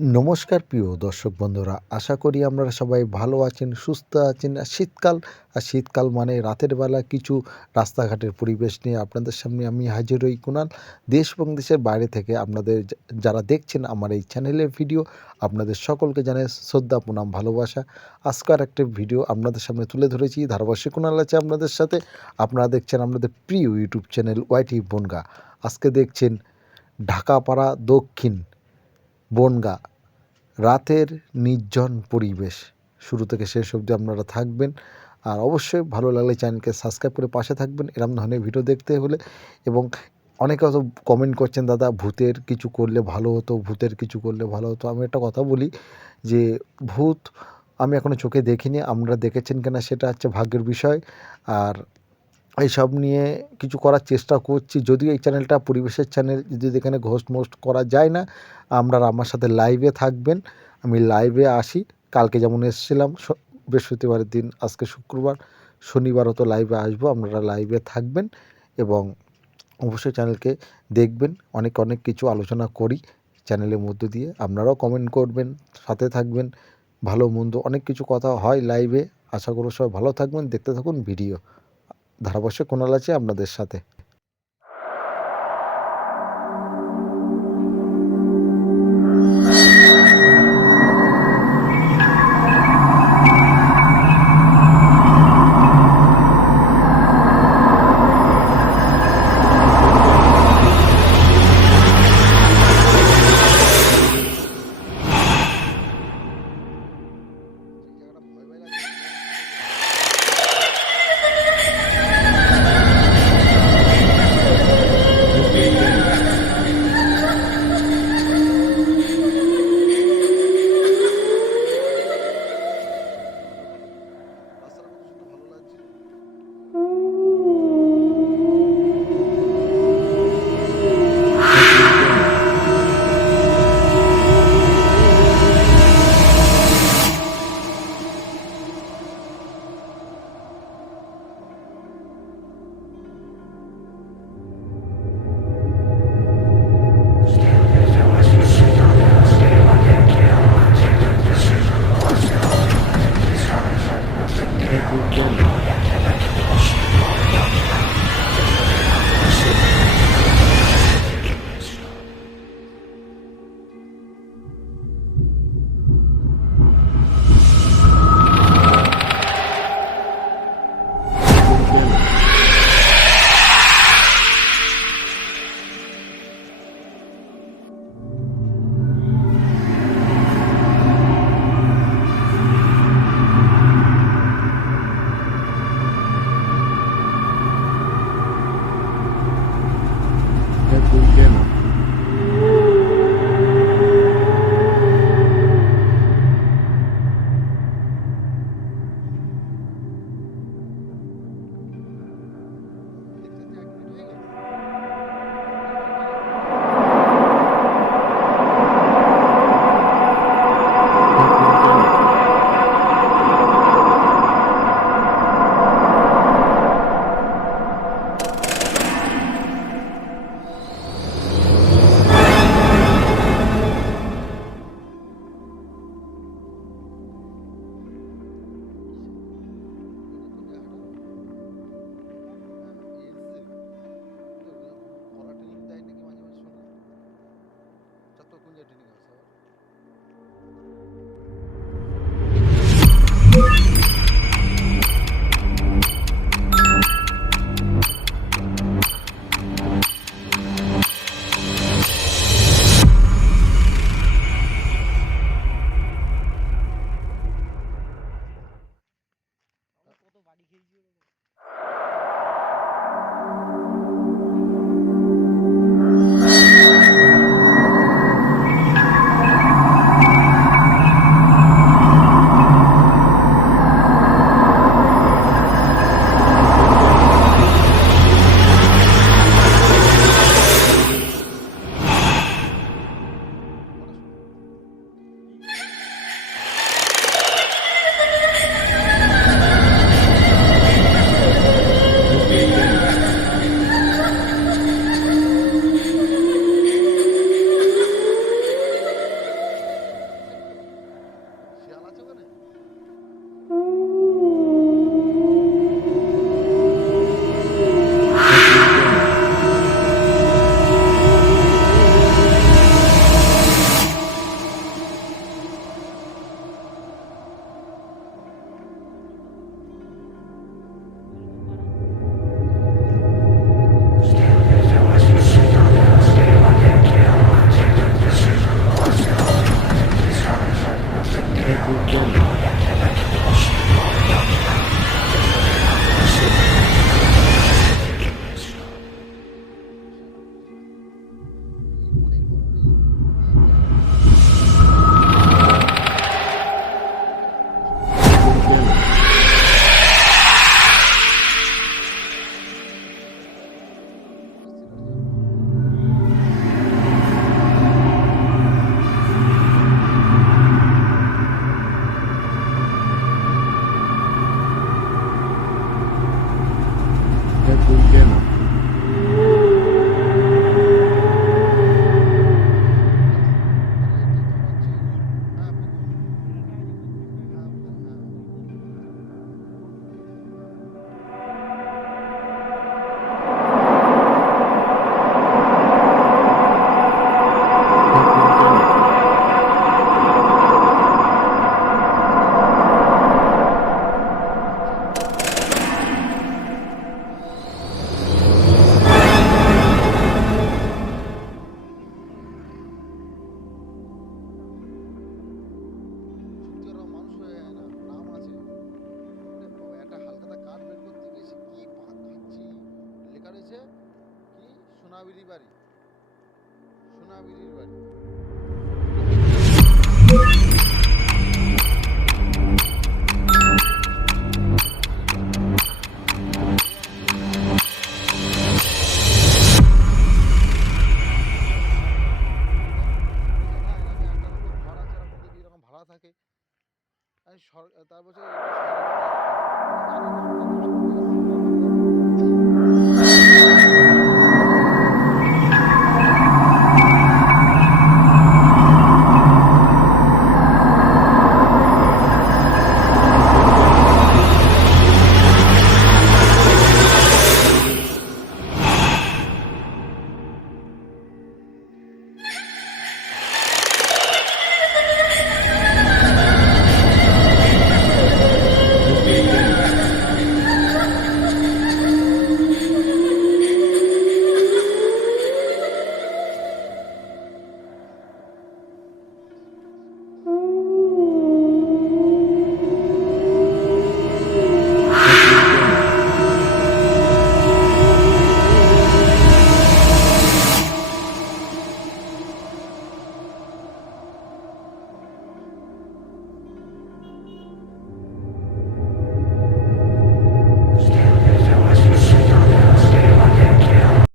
নমস্কার প্রিয় দর্শক বন্ধুরা, আশা করি আপনারা সবাই ভালো আছেন, সুস্থ আছেন। শীতকাল মানে রাতের বেলা কিছু রাস্তাঘাটের পরিবেশ নিয়ে আপনাদের সামনে আমি হাজির হই কুনাল। দেশ এবং দেশের বাইরে থেকে আপনাদের যারা দেখছেন আমার এই চ্যানেলের ভিডিও, আপনাদের সকলকে জানাই শ্রদ্ধা, প্রণাম, ভালোবাসা। আজকের একটা ভিডিও আপনাদের সামনে তুলে ধরেছি। ধারাবাহিক কুনাল আছে আপনাদের সাথে। আপনারা দেখছেন আপনাদের প্রিয় ইউটিউব চ্যানেল ওয়াইটি বনগা। আজকে দেখছেন ঢাকাপাড়া দক্ষিণ বনগা, রাতের নির্জন পরিবেশ। শুরু থেকে শেষ অবধি আপনারা থাকবেন। আর অবশ্যই ভালো লাগলে চ্যানেলকে সাবস্ক্রাইব করে পাশে থাকবেন এরকম ধরনের ভিডিও দেখতে হলে। এবং অনেকে হয়তো কমেন্ট করছেন, দাদা ভূতের কিছু করলে ভালো হতো, ভূতের কিছু করলে ভালো হতো। আমি একটা কথা বলি যে ভূত আমি এখনও চোখে দেখিনি, আপনারা দেখেছেন কিনা সেটা হচ্ছে ভাগ্যের বিষয়। আর এইসব নিয়ে কিছু করার চেষ্টা করছি, যদিও এই চ্যানেলটা পরিবেশের চ্যানেল, যদি এখানে ঘোস্ট মোস্ট করা যায় না। আপনারা আমার সাথে লাইভে থাকবেন, আমি লাইভে আসি। কালকে যেমন এসেছিলাম বৃহস্পতিবারের দিন, আজকে শুক্রবার, শনিবারও তো লাইভে আসবো। আপনারা লাইভে থাকবেন এবং অবশ্যই চ্যানেলকে দেখবেন। অনেক কিছু আলোচনা করি চ্যানেলের মধ্য দিয়ে, আপনারাও কমেন্ট করবেন, সাথে থাকবেন। ভালো মন্দ অনেক কিছু কথা হয় লাইভে। আশা করব সবাই ভালো থাকবেন, দেখতে থাকুন ভিডিও। ধারাভাষ্য কুনাল আছে আপনাদের সাথে। সোনাবিলি বাড়ি, সোনাবিলির বাড়ি। ভাড়া থাকে। তার বলছে